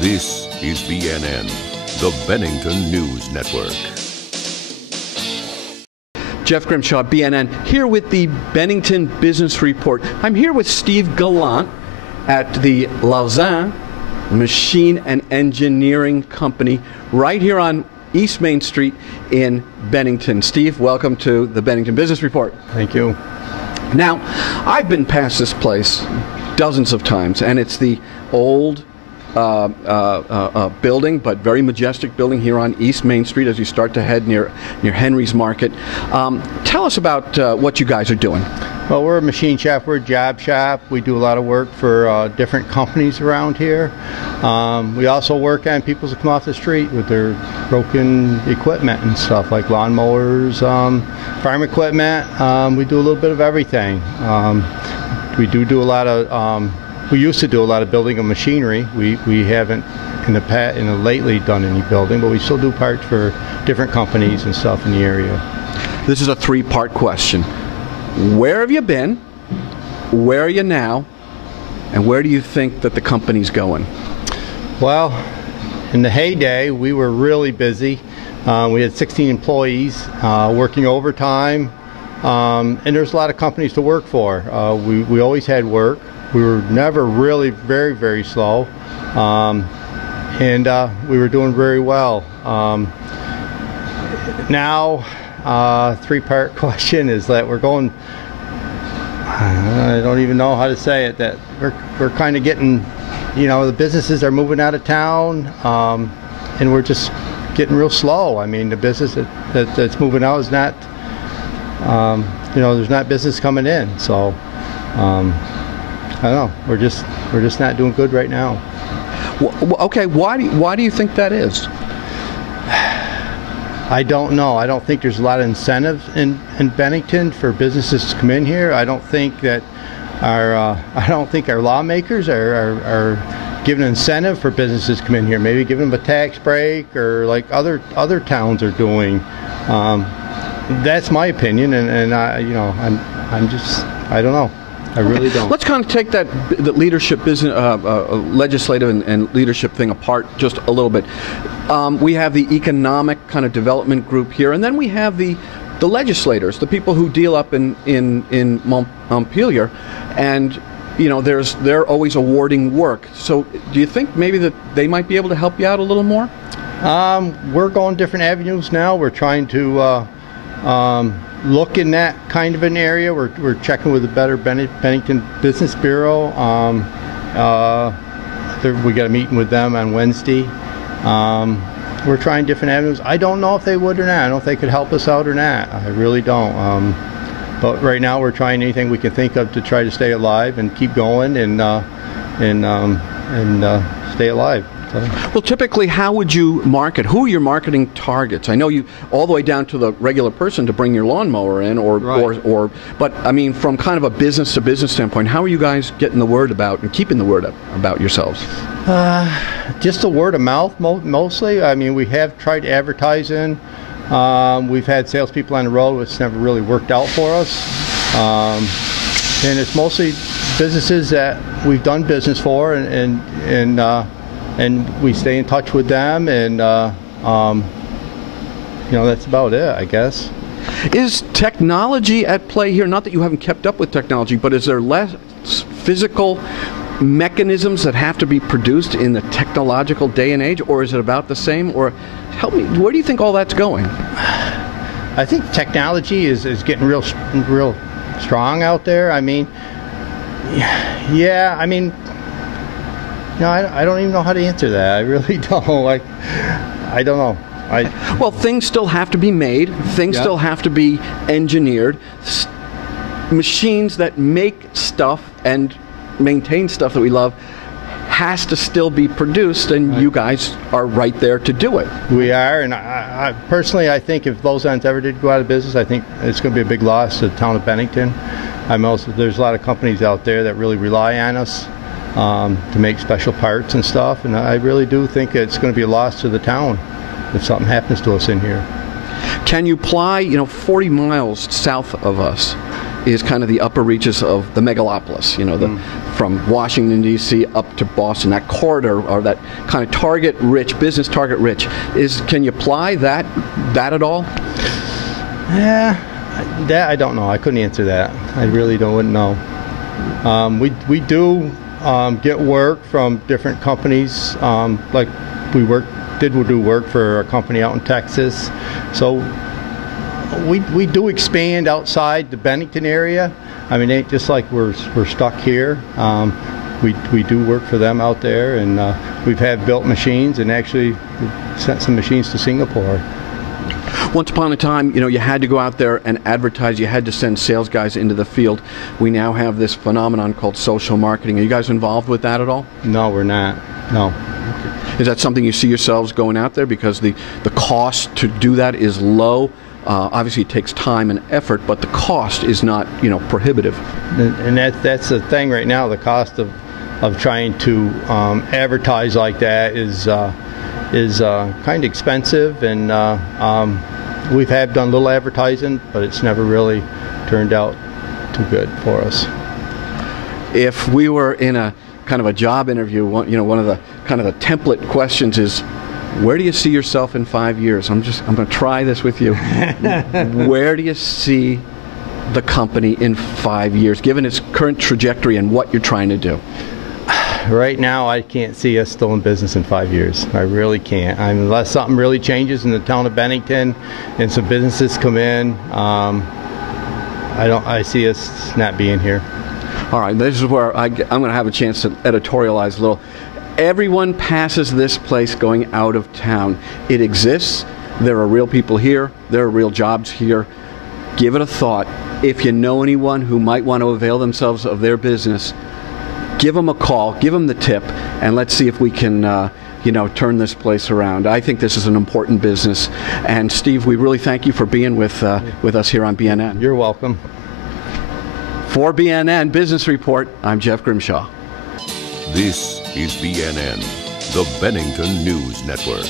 This is BNN, the Bennington News Network. Jeff Grimshaw, BNN, here with the Bennington Business Report. I'm here with Steve Gallant at the Lauzon Machine and Engineering Company right here on East Main Street in Bennington. Steve, welcome to the Bennington Business Report. Thank you. Now, I've been past this place dozens of times, and it's the old building, but very majestic building here on East Main Street as you start to head near Henry's Market. Tell us about what you guys are doing. Well, we're a machine shop. We're a job shop. We do a lot of work for different companies around here. We also work on people that come off the street with their broken equipment and stuff like lawnmowers, farm equipment. We do a little bit of everything. We do a lot of we used to do a lot of building of machinery. We haven't lately done any building, but we still do parts for different companies and stuff in the area. This is a three-part question. Where have you been? Where are you now? And where do you think that the company's going? Well, in the heyday, we were really busy. We had 16 employees working overtime, and there's a lot of companies to work for. We always had work. We were never really very slow, and we were doing very well. Now, three-part question is that we're going, I don't even know how to say it, that we're kind of getting, the businesses are moving out of town, and we're just getting real slow. I mean, the business that's moving out is not, there's not business coming in, so I don't know. We're just not doing good right now. Okay, why do you think that is? I don't know. I don't think there's a lot of incentive in Bennington for businesses to come in here. I don't think that our lawmakers are giving incentive for businesses to come in here. Maybe giving them a tax break or like other towns are doing. That's my opinion, and I don't know. I really don't. Let's kind of take that leadership, business, legislative and leadership thing apart just a little bit. We have the economic kind of development group here, and then we have the legislators, the people who deal up in Montpelier, and they're always awarding work. So do you think maybe that they might be able to help you out a little more? We're going different avenues now. We're trying to look in that kind of an area. We're checking with the Better Bennington Business Bureau. We got a meeting with them on Wednesday. We're trying different avenues. I don't know if they would or not. I don't know if they could help us out or not. I really don't. But right now we're trying anything we can think of to try to stay alive and keep going and stay alive. Well, typically, how would you market? Who are your marketing targets? I know you all the way down to the regular person to bring your lawnmower in, or but I mean, from kind of a business to business standpoint, how are you guys getting the word about and keeping the word up about yourselves? Just the word of mouth mostly. I mean, we have tried advertising. We've had salespeople on the road, which never really worked out for us. And it's mostly businesses that we've done business for, and we stay in touch with them, and that's about it, I guess. Is technology at play here? Not that you haven't kept up with technology, but is there less physical mechanisms that have to be produced in the technological day and age, or is it about the same? Or help me, where do you think all that's going? I think technology is getting real strong out there. I mean, yeah, I mean, no, I don't even know how to answer that. I really don't. I don't know. Well, things still have to be made. Things still have to be engineered. Machines that make stuff and maintain stuff that we love has to still be produced, and you guys are right there to do it. We are, and I personally, I think if Lauzon ever did go out of business, I think it's going to be a big loss to the town of Bennington. There's a lot of companies out there that really rely on us to make special parts and stuff, and I really do think it's going to be a loss to the town if something happens to us in here. Can you ply, 40 miles south of us is kind of the upper reaches of the megalopolis, the from Washington, D.C. up to Boston, that corridor, or that kind of target-rich, business target-rich, can you apply that at all? Yeah, that I don't know. I couldn't answer that. I really wouldn't know. We do get work from different companies. Like we do work for a company out in Texas. So we do expand outside the Bennington area. I mean, it ain't just like we're stuck here. We do work for them out there, and we've had built machines, and actually we've sent some machines to Singapore. Once upon a time, you had to go out there and advertise. You had to send sales guys into the field. We now have this phenomenon called social marketing. Are you guys involved with that at all? No, we're not. No. Is that something you see yourselves going out there, because the cost to do that is low? Obviously, it takes time and effort, but the cost is not, prohibitive. And that's the thing right now. The cost of trying to advertise like that is kind of expensive, and we've done little advertising, but it's never really turned out too good for us. If we were in a kind of a job interview, one of the kind of the template questions is, where do you see yourself in 5 years? I'm going to try this with you. Where do you see the company in 5 years, given its current trajectory and what you're trying to do? Right now, I can't see us still in business in 5 years. I really can't. Unless something really changes in the town of Bennington and some businesses come in, I see us not being here. All right, this is where I'm going to have a chance to editorialize a little. Everyone passes this place going out of town. It exists. There are real people here. There are real jobs here. Give it a thought. If you know anyone who might want to avail themselves of their business, give them a call, give them the tip, and let's see if we can turn this place around. I think this is an important business. And Steve, we really thank you for being with us here on BNN. You're welcome. For BNN Business Report, I'm Jeff Grimshaw. This is BNN, the Bennington News Network.